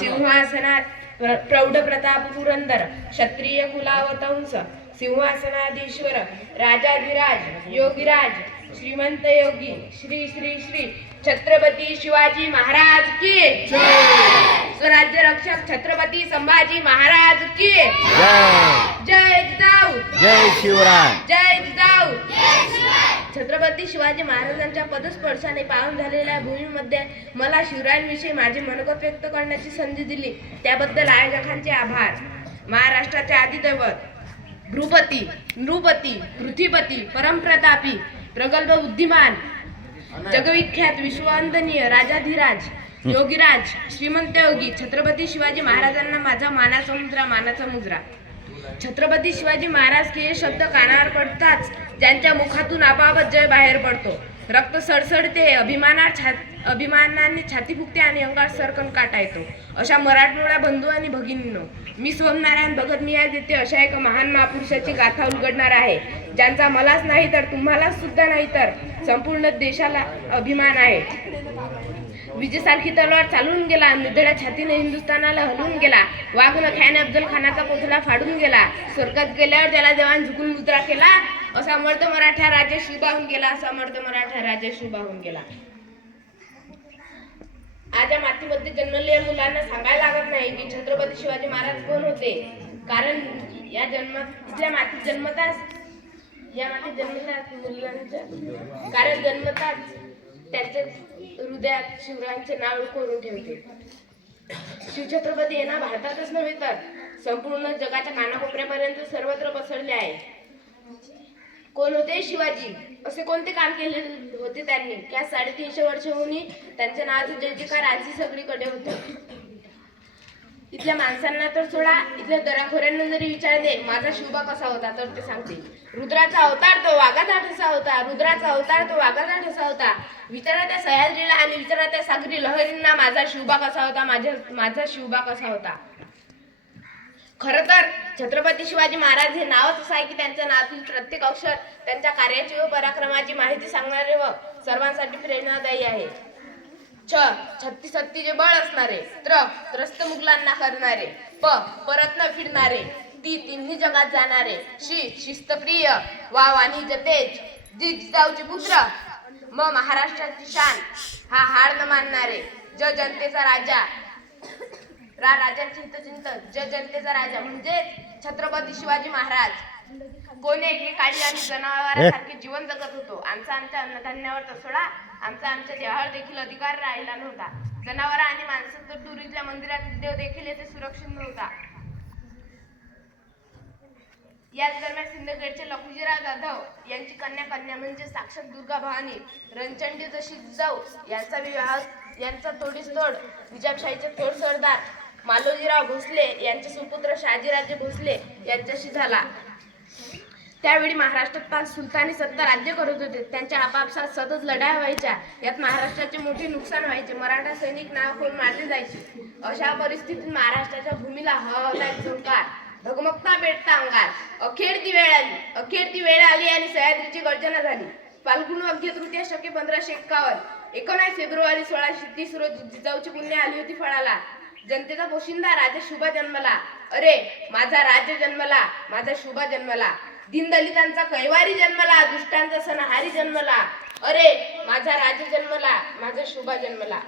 सिंहासनात प्रौढ प्रताप पुरंदर क्षत्रिय कुलावतंस सिंहासनाधीश्वर राजाधिराज योगीराज श्रीमंत योगी श्री श्री श्री छत्रपती शिवाजी महाराज की स्वराज्य रक्षक छत्रपती संभाजी महाराज की जय जिजाऊ जय शिवराय. जय जिजाऊ. छत्रपती शिवाजी महाराजांच्या पदस्पर्शाने पावन झालेल्या भूमीमध्ये मला शिवरायांविषयी माझे मनोगत व्यक्त करण्याची संधी दिली त्याबद्दल आयोजकांचे आभार. महाराष्ट्राचे आदिदैवत भ्रुपती नृपती पृथ्वीपती परमप्रतापी प्रगल्भ बुद्धिमान जगविख्यात विश्ववंदनीय राजाधिराज योगीराज श्रीमंत योगी छत्रपती शिवाजी महाराजांना माझा मानाचा मुजरा. छत्रपती शिवाजी महाराज हे शब्द कानावर पडताच ज्यांच्या मुखातून आपोआप जय बाहेर पडतो. रक्त सडसडते, अभिमानाने छाती फुगते आणि अंगात सरकन काटा येतो. अशा मराठमोळ्या बंधू आणि भगिनींनो, मी सोमनारायण भगत मी आज येथे अशा एका महान महापुरुषाची गाथा उलगडणार आहे ज्यांचा मलाच नाही तर तुम्हालाच सुद्धा नाही तर संपूर्ण देशाला अभिमान आहे. विजेसारखी तलवार चालून गेला, निधड्या छातीने हिंदुस्थानाला हलवून गेला, वाघ नख्याने अफजल खानाचा पुतळा फाडून गेला, स्वर्गात गेल्यावर त्याला देवान झुकून मुद्रा केला, असा मर्द मराठा राजा शुभाहून गेला, असा मर्द मराठा राजा शुभाहून गेला. आज या मातीमध्ये जन्मलेल्या मुलांना सांगायला लागत नाही की छत्रपती शिवाजी महाराज कोण होते, कारण इथल्या मातीत जन्मताच मुलांच्या कारण जन्मताच त्याच्या हृदयात शिवरायांचे नाव कोरून ठेवते. शिवछत्रपती यांना भारतातच नव्हे तर संपूर्ण जगाच्या कानाकोपऱ्यापर्यंत सर्वत्र पसरले आहे. कोण होते शिवाजी? असे कोणते काम केले होते त्यांनी? त्या 350 वर्षांहून त्यांच्या नावाचे जयजयकार आजही सगळीकडे होते. इथल्या माणसांना तर सोडा, इथल्या दराखोऱ्यांना जरी विचारले माझा शिवबा कसा होता तर ते सांगतील रुद्राचा अवतार तो वाघाचा ठसा होता, रुद्राचा अवतार तो वाघाचा ठसा होता. विचारा त्या सह्याद्रीला आणि विचारा त्या सागरी लहरींना माझा शिवबा कसा होता, माझा शिवबा कसा होता. खरं तर छत्रपती शिवाजी महाराज हे नावच असं आहे की त्यांच्या नावातील प्रत्येक अक्षर त्यांच्या कार्याची व पराक्रमाची माहिती सांगणारे व सर्वांसाठी प्रेरणादायी आहे. छत्ती सत्तीचे बळ असणारे, त्रस्त मुघलांना करणारे, परत न फिरणारे, तिन्ही जगात जाणारे, शिस्तप्रिय, वाव आणि जतेज, जिजाऊचे पुत्र, महाराष्ट्राची शान, हा हार न मानणारे, जनतेचा राजा, राजांचे हितचिंतक, जनतेचा राजा म्हणजे छत्रपती शिवाजी महाराज. कोणी एकेकाळी आम्ही जनावरांसारखे जीवन जगत होतो. आमच्या अन्नधान्यावर तर सोडा, आमच्या देहावर देखील अधिकार राहिला नव्हता. जनावर आणि माणसं तर दुरीतल्या मंदिरातील देव देखील येथे सुरक्षित नव्हता. याच दरम्यान सिंदखेडचे लखुजीराव जाधव यांची कन्या म्हणजे साक्षात दुर्गा भवानी रणचंडी जशी जिजाऊ यांचा विवाह यांचा तोडीसतोड निजामशाहीचे थोर सरदार मालोजीराव भोसले यांचे सुपुत्र शहाजीराजे भोसले यांच्याशी झाला. त्यावेळी महाराष्ट्रात 5 सुलतानी सत्ता राज्य करत होते. त्यांच्या आपापसात सतत लढाया व्हायच्या. यात महाराष्ट्राचे मोठे नुकसान व्हायचे. मराठा सैनिक नाव खोल मारले जायचे. अशा परिस्थितीत महाराष्ट्राच्या भूमीला हवा झोंकार, धगमगता पेटता अंगार. अखेर ती वेळ आली आणि सह्याद्रीची गर्जना झाली. फाल्गुन अक्षय तृतीया शके 1551. 19 फेब्रुवारी 1630 रोजी जिजाऊची पुण्य आली होती फळाला. जनतेचा पोशिंदा राजा शुभा जन्मला. अरे माझा राजा जन्मला, माझा शुभा जन्मला. दीनदलितांचा कैवारी जन्मला, दुष्टांचा सणहारी जन्मला. अरे माझा राजा जन्मला, माझा शुभा जन्मला.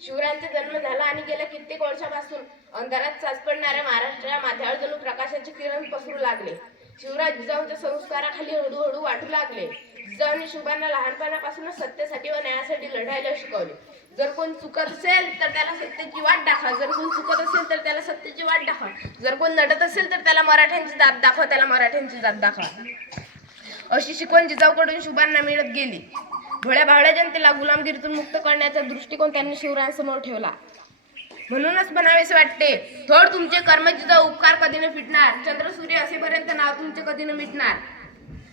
शिवरायांचा जन्म झाला आणि गेल्या कित्येक वर्षापासून अंधारात साच पडणाऱ्या महाराष्ट्राच्या माथ्यावर जणू प्रकाशाचे किरण पसरू लागले. शिवराय जिजाऊंच्या संस्काराखाली हळूहळू वाटू लागले. जिजाऊंनी शुभांना लहानपणापासूनच सत्यासाठी व न्यायासाठी लढायला शिकवले. जर कोण चुकत असेल तर त्याला सत्याची वाट दाखवा, जर कोण चुकत असेल तर त्याला सत्याची वाट दाखवा, जर कोण नडत असेल तर त्याला मराठ्यांची जात दाखवा, त्याला मराठ्यांची जात दाखवा. अशी शिकवण जिजाऊकडून शुभांना मिळत गेली. भोळ्या भावड्या जनतेला गुलामगिरीतून मुक्त करण्याचा दृष्टिकोन त्यांनी शिवरायांसमोर ठेवला. म्हणूनच म्हणावेसे वाटते, थोड तुमचे कर्म जिजाऊ, उपकार कधी न फिटणार. चंद्र सूर्य असेपर्यंत नाव तुमचे कधी न मिटणार.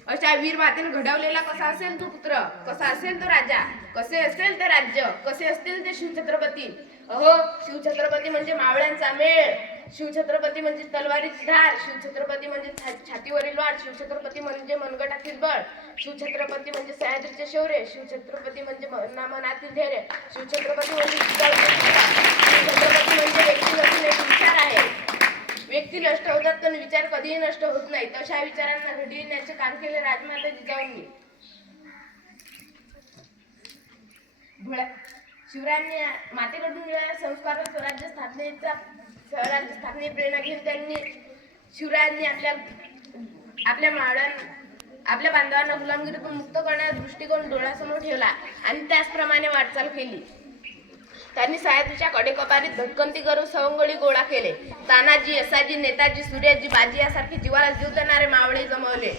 अशा वीर मातेने घडवलेला कसा असेल तो पुत्र, कसा असेल तो राजा, कसे असेल ते राज्य, कसे असतील ते शिवछत्रपती. अहो शिवछत्रपती म्हणजे मावळ्यांचा मेळ, शिवछत्रपती म्हणजे तलवारीची धार, शिवछत्रपती म्हणजे छातीवरील वाट, शिवछत्रपती म्हणजे मनगटातील बळ, शिवछत्रपती म्हणजे सह्याद्रीचे शौर्य, शिवछत्रपती म्हणजे मनातील धैर्य, शिवछत्रपती म्हणजे नष्ट होतात पण विचार कधीही नष्ट होत नाही. तशा विचारांना घडविण्याचे काम केले राजमाता जिजाऊंनी. शिवरायांनी मातेकडून मिळालेल्या संस्कार व स्वराज्य स्थापनेची प्रेरणा घेऊन त्यांनी शिवरायांनी आपल्या बांधवांना गुलामगिरीतून मुक्त करण्याचा दृष्टिकोन डोळ्यासमोर ठेवला आणि त्याचप्रमाणे वाटचाल केली. त्यांनी साहेबच्या कडेकपारीत भटकंती करून सवंगडी गोळा केले. तानाजी, यसाजी, नेताजी, सूर्याजी, बाजी यासारखे जीवाला जीव देणारे मावळे जमवले.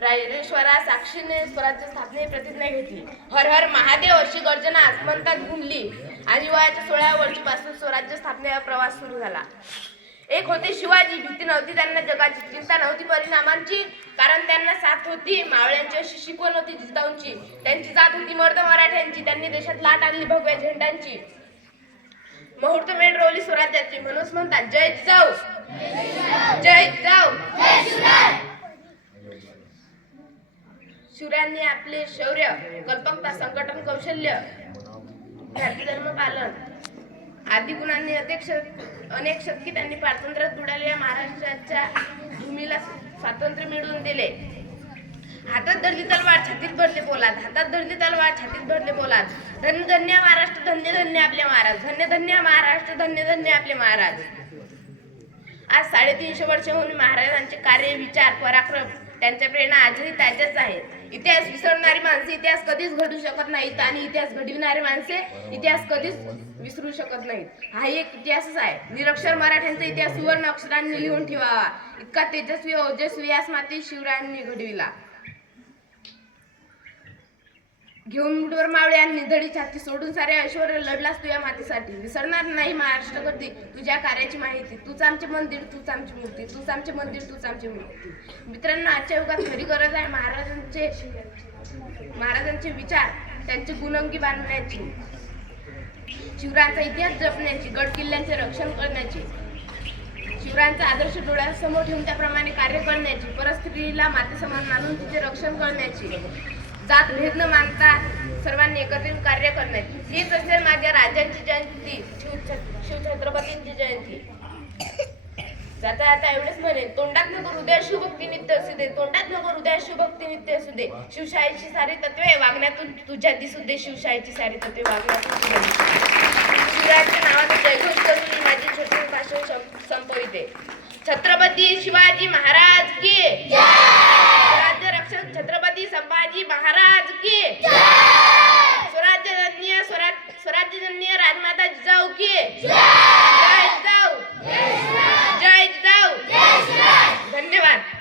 रायरेश्वरा साक्षीने स्वराज्य स्थापनेची प्रतिज्ञा घेतली. हर हर महादेव अशी गर्जना आसमंतात घुमली आणि वयाच्या 16व्या वर्षीपासून स्वराज्य स्थापनेचा प्रवास सुरू झाला. एक होते शिवाजी. भीती नव्हती त्यांना जगाची, चिंता नव्हती परिणामांची, कारण त्यांना साथ होती मावळ्यांची. अशी शिकवण होती जिजाऊंची. त्यांची जात होती मर्द मराठ्यांची. त्यांनी देशात लाट आणली भगव्या झेंड्यांची. मुहूर्त मेढ रोवली स्वराज्याची. म्हणूनच म्हणतात जय जिजाऊ, जय जिजाऊ. शिवरायांनी आपले शौर्य, कल्पकता, संघटन कौशल्य, भारतीय धर्म पालन आदी गुणांनी अनेक शतकी त्यांनी पारतंत्र्यात बुडालेल्या महाराष्ट्राच्या भूमीला स्वातंत्र्य मिळवून दिले. हातात धरली तलवार, छातीत भरले पोलाद. हातात धरली तलवार, छातीत भरले पोलाद. धन्य धन्य महाराष्ट्र, धन्य धन्य आपले महाराज. धन्य धन्य महाराष्ट्र, धन्य धन्य आपले महाराज. आज 350 वर्ष होऊन महाराजांचे कार्य, विचार, पराक्रम, त्यांच्या प्रेरणा आजही ताज्याच आहेत. इतिहास विसरणारी माणसे इतिहास कधीच घडू शकत नाहीत आणि इतिहास घडविणारे माणसे इतिहास कधीच विसरू शकत नाहीत. हा एक इतिहासच आहे. निरक्षर मराठ्यांचा इतिहास सुवर्ण अक्षरांनी लिहून ठेवावा, इतका तेजस्वी ओजस्वी इतिहास माते शिवरायांनी घडविला. घेऊन मुठभर मावळ्यांनी धडी छाती सोडून सारे ऐश्वर लढलास तुझ्या मातीसाठी. विसरणार नाही महाराष्ट्र करती तुझ्या कार्याची माहिती. तूच आमचे मंदिर, तूच आमची मूर्ती. तूच आमचे मंदिर, तूच आमची मूर्ती. मित्रांनो, आजच्या युगात खरी गरज आहे महाराजांचे विचार, त्यांचे गुणंगी बांधण्याची, शिवरायांचा इतिहास जपण्याची, गड किल्ल्यांचे रक्षण करण्याची, शिवरायांचा आदर्श डोळ्यासमोर ठेवून त्याप्रमाणे कार्य करण्याची, परस्त्रीला माते समान मानून तिचे रक्षण करण्याची, जात भेद न मानता सर्वांनी एकत्रित कार्य करण्याची. हीच असेल माझ्या राजांची जयंती, शिवछत्रपतींची जयंती. जाता जाता एवढेच म्हणे, तोंडात नको हृदय शिवभक्ती नित्य असू दे. तोंडात नको हृदय शिवभक्ती नित्य असू दे. शिवशाहीची सारी तत्वे वागण्यातून तुझ्या दिसू दे. शिवशाहीची सारी तत्वे वागण्यातून तुझ्या दिसू दे. शिवरायांच्या नावाने जयघोष करून मी माझे छोटे भाषण संपविते. छत्रपती शिवाजी महाराज की जय. राज्य रक्षक छत्रपती संभाजी महाराज